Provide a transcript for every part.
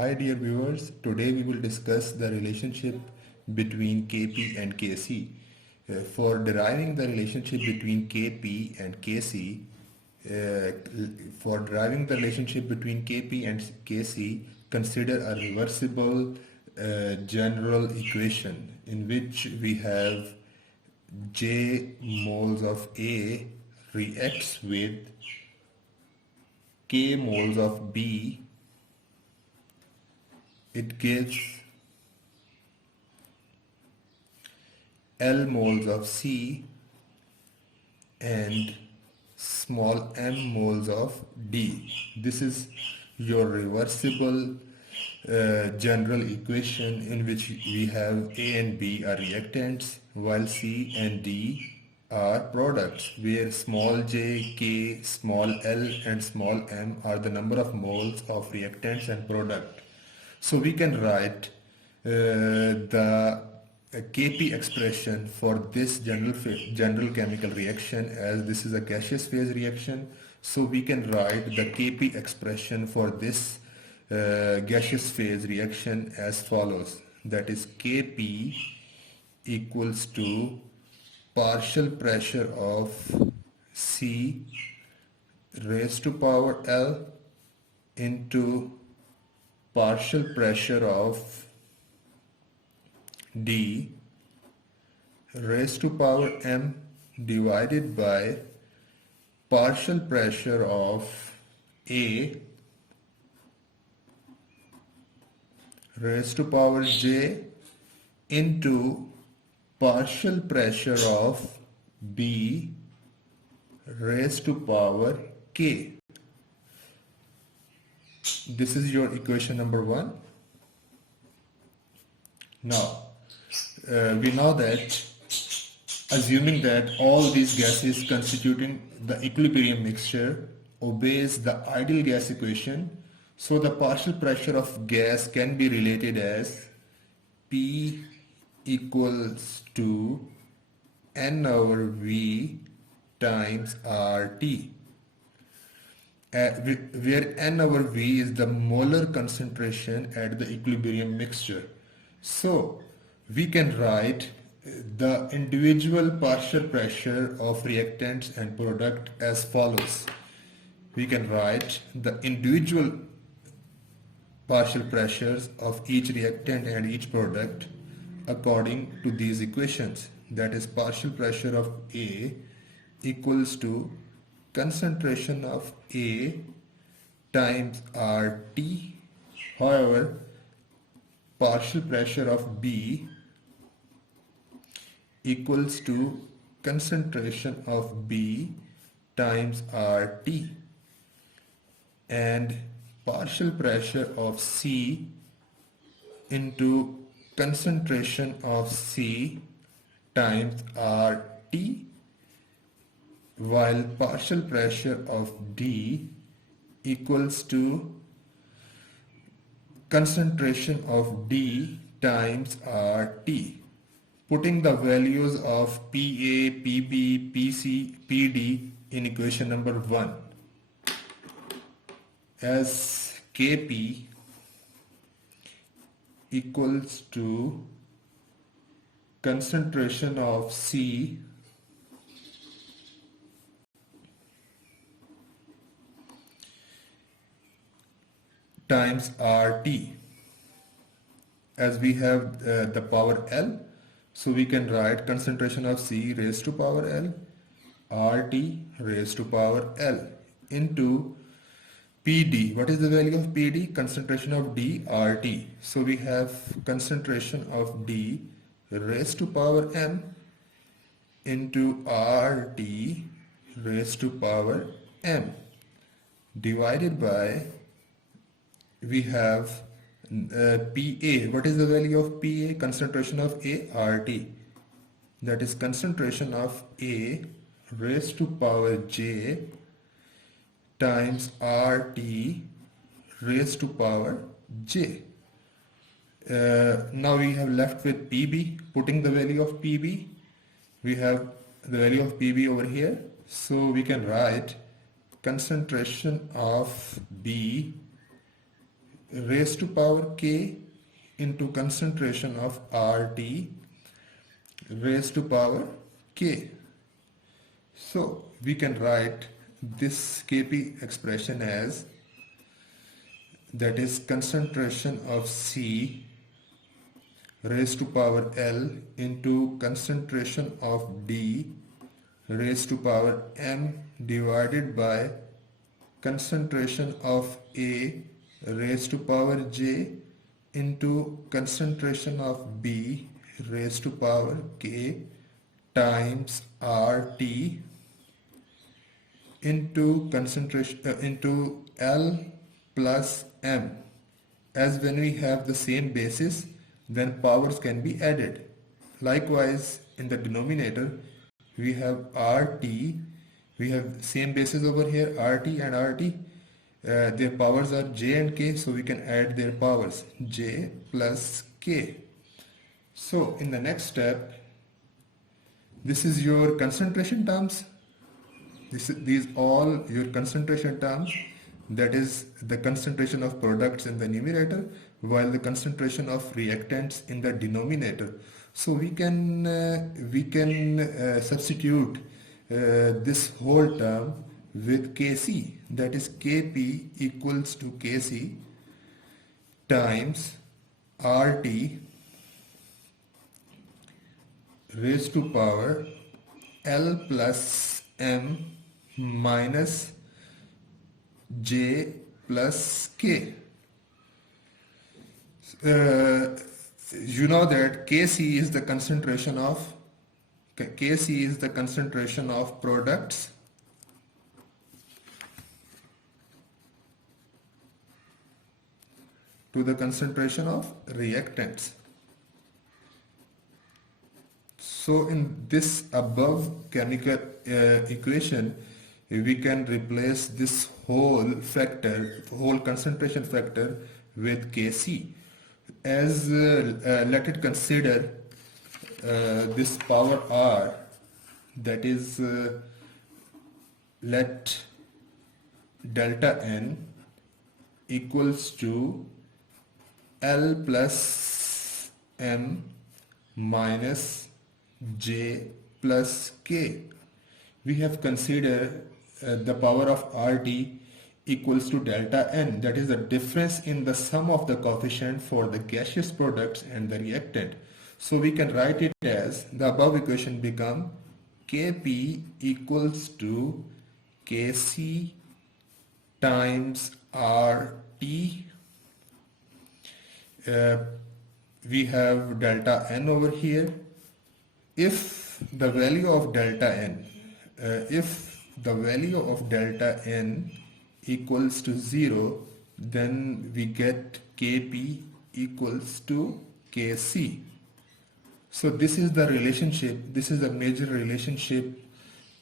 Hi dear viewers, today we will discuss the relationship between Kp and Kc. For deriving the relationship between Kp and Kc, uh, for deriving the relationship between Kp and Kc, consider a reversible general equation in which we have J moles of A reacts with K moles of B. It gives L moles of C and small m moles of D. This is your reversible general equation in which we have A and B are reactants while C and D are products, where small j, k, small l and small m are the number of moles of reactants and product. So we can write the Kp expression for this general chemical reaction, as this is a gaseous phase reaction. So we can write the Kp expression for this gaseous phase reaction as follows. That is Kp equals to partial pressure of C raised to power L into partial pressure of D raised to power M divided by partial pressure of A raised to power J into partial pressure of B raised to power K. This is your equation number 1. Now, we know that assuming that all these gases constituting the equilibrium mixture obeys the ideal gas equation, so the partial pressure of gas can be related as P equals to N over V times RT, where N over V is the molar concentration at the equilibrium mixture. So we can write the individual partial pressure of reactants and product as follows. We can write the individual partial pressures of each reactant and each product according to these equations. That is, partial pressure of A equals to concentration of A times RT. However, partial pressure of B equals to concentration of B times RT, and partial pressure of C into concentration of C times RT, while partial pressure of D equals to concentration of D times RT. Putting the values of PA, PB, PC, PD in equation number 1 as Kp equals to concentration of C times RT, as we have the power L, so we can write concentration of C raised to power L, RT raised to power L into PD. What is the value of PD? Concentration of D, RT. So we have concentration of D raised to power M into RT raised to power M divided by, we have PA. What is the value of PA? Concentration of A, RT. That is concentration of A raised to power J times RT raised to power J. Now we have left with PB. Putting the value of PB, we have the value of PB over here. So we can write concentration of B raised to power k into concentration of RT raised to power k. So we can write this Kp expression as, that is concentration of C raised to power L into concentration of D raised to power M divided by concentration of A raised to power J into concentration of B raised to power K times RT into concentration into L plus M. As when we have the same basis, then powers can be added. Likewise, in the denominator, we have RT, we have same basis over here, RT and RT. Their powers are J and K, so we can add their powers, J plus K. So in the next step, this is your concentration terms. These all your concentration terms, that is the concentration of products in the numerator while the concentration of reactants in the denominator. So we can substitute this whole term with Kc, that is Kp equals to Kc times RT raised to power L plus M minus J plus K. You know that Kc is the concentration of products to the concentration of reactants. So in this above chemical equation, we can replace this whole concentration factor with Kc. As let it consider this power R, that is let delta N equals to L plus M minus J plus K. We have considered the power of RT equals to delta N, that is the difference in the sum of the coefficient for the gaseous products and the reactant. So we can write it as, the above equation become Kp equals to Kc times RT. We have delta N over here. If the value of delta N equals to 0, then we get Kp equals to Kc. So this is the relationship, this is the major relationship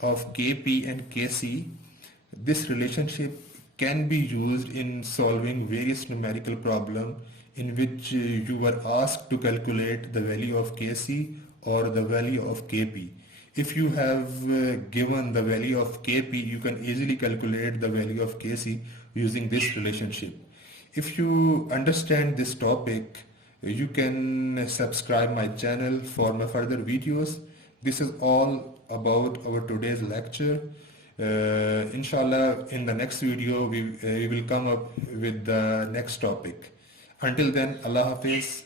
of Kp and Kc. This relationship can be used in solving various numerical problems in which you were asked to calculate the value of Kc or the value of Kp. If you have given the value of Kp, you can easily calculate the value of Kc using this relationship. If you understand this topic, you can subscribe my channel for my further videos. This is all about our today's lecture. Inshallah, in the next video we will come up with the next topic. Until then, Allah Hafiz.